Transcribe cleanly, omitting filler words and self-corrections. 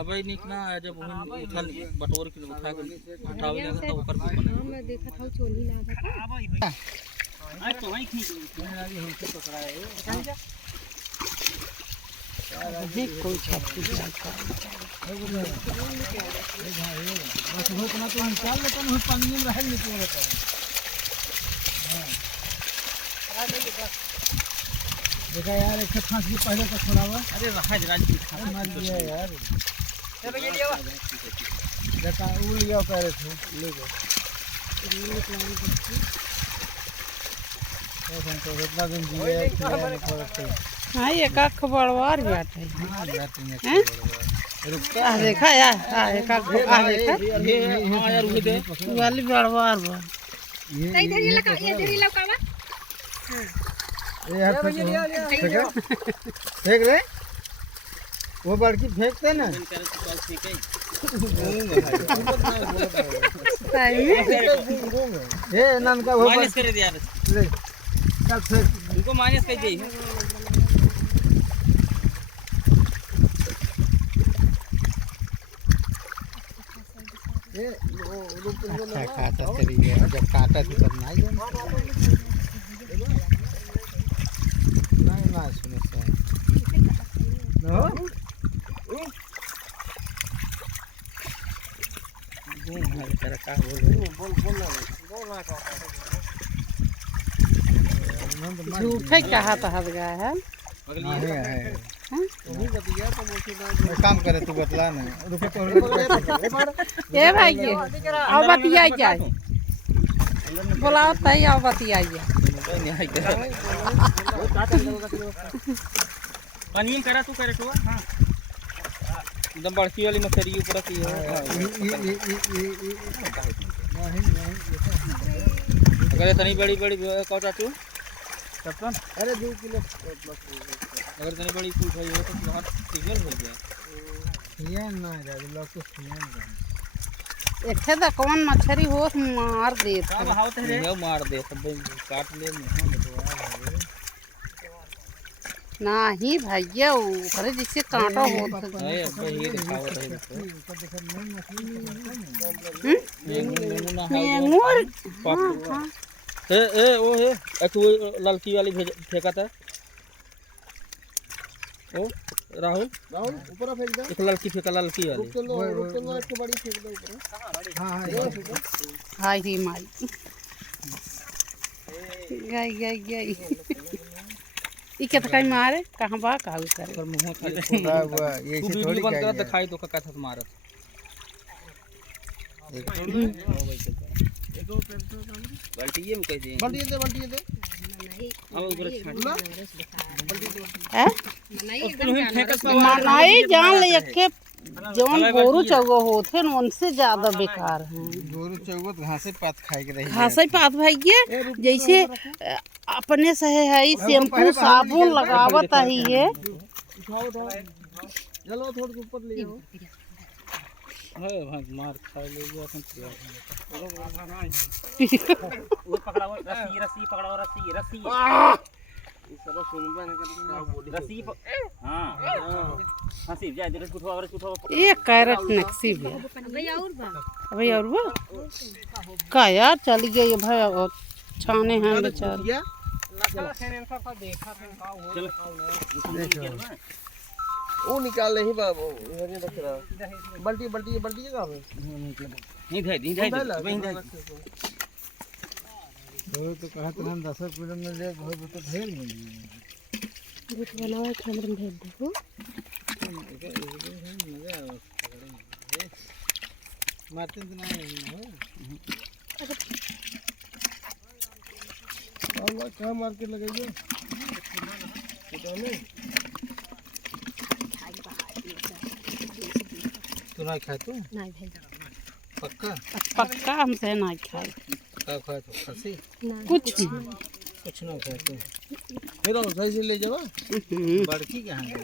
अब निक ना जब उठा बटोर के उठा के उठावे लगा तो ओकर मैं देखा था चोली लागा था आज तो वही खींच आगे हमसे पकड़ाए जी कोई छत्ती बस हो अपना तो निकाल लेता हूं पानी में रह नहीं पड़ता देखा यार एक फांस भी पहले तो छोड़ा हुआ अरे राज राज मार दिया यार ये भैया लिया देखा वो लिया कह रहे थे ले गए तो इतना दिन जिए हां एक आंख बड़वार बैठे हैं रुकता देखा यार एक आंख आ देखा हां यार वो दे वाली बड़वार बा ये इधर ही लगा हां ये हाथ फेंक रहे वो बड़की फेंकते ना ये नाम का वो माइनस कर दिया ले सब फेंक उनको माइनस कर दी ये वो खाता चली गया जब काटा थी तब नहीं ना सुनो नो घूम तेरा का बोल झूठे कहा था हद गया है काम करे तू बतला ना ए भाई ये आओ बतिया क्या बुलाओ तई आओ बतिया पानी में करा तू करे तो हां एकदम बड़की वाली मछली ऊपर की है अगर इतनी बड़ी बड़ी कौटा तू तब अरे 2 किलो अगर इतनी बड़ी फूल भाई हो तो बहुत सिग्नल हो गया ये ना जाए लोग को सुन एक दा कौन मछली हो मार दे मार दे सब काट ले नहीं भैया करे जिससे कांटा हो ओ है एक लड़की वाली फेंका था ओ राहुल ऊपर फेंक दे एक लड़की फेंका लड़की वाली रुक लो एक बड़ी फेंक दो ऊपर हां हाय रे माई गई ई के तकाई मारे कहां बा काऊ करे पर मुंह खाली छोटा हुआ ये से थोड़ी बंद कर दिखाई तो का था मारत बाल्टी ये में कह दे बाल्टी दे अब ऊपर हैं नहीं जान ले के जौन गोरू चौगो होथे न उनसे ज्यादा बेकार हैं गोरू चौगो तो घासे पात खाए के रही घासे पात भाई जैसे अपने से है शैम्पू साबुन लगावत ही है चलो थोड़ा ऊपर ले आओ मार खा ले वो पकड़ाओ रस्सी पकड़ाओ रस्सी सब सुनबा नहीं रस्सी हां हंसी जाए दे उठो ये कैरेट नक्सी भी अबे और बा का यार चली गई भाई और छाने हैं बेचारे वो निकाल ले ही बाबू ये रख रहा बाल्टी जगह में नहीं दे वो तो कहत हम 10 किलो में ले बहुत तो ढेर मिली गुट बनावे कैमरे में भेज दो मारते तो नहीं और क्या मार के लगाइए तू नहीं खाए तू नहीं भेज पक्का हमसे नहीं खाए का खाए तो खसी कुछ ना खाए तू फिर सही से ले जावा बड़की कहां है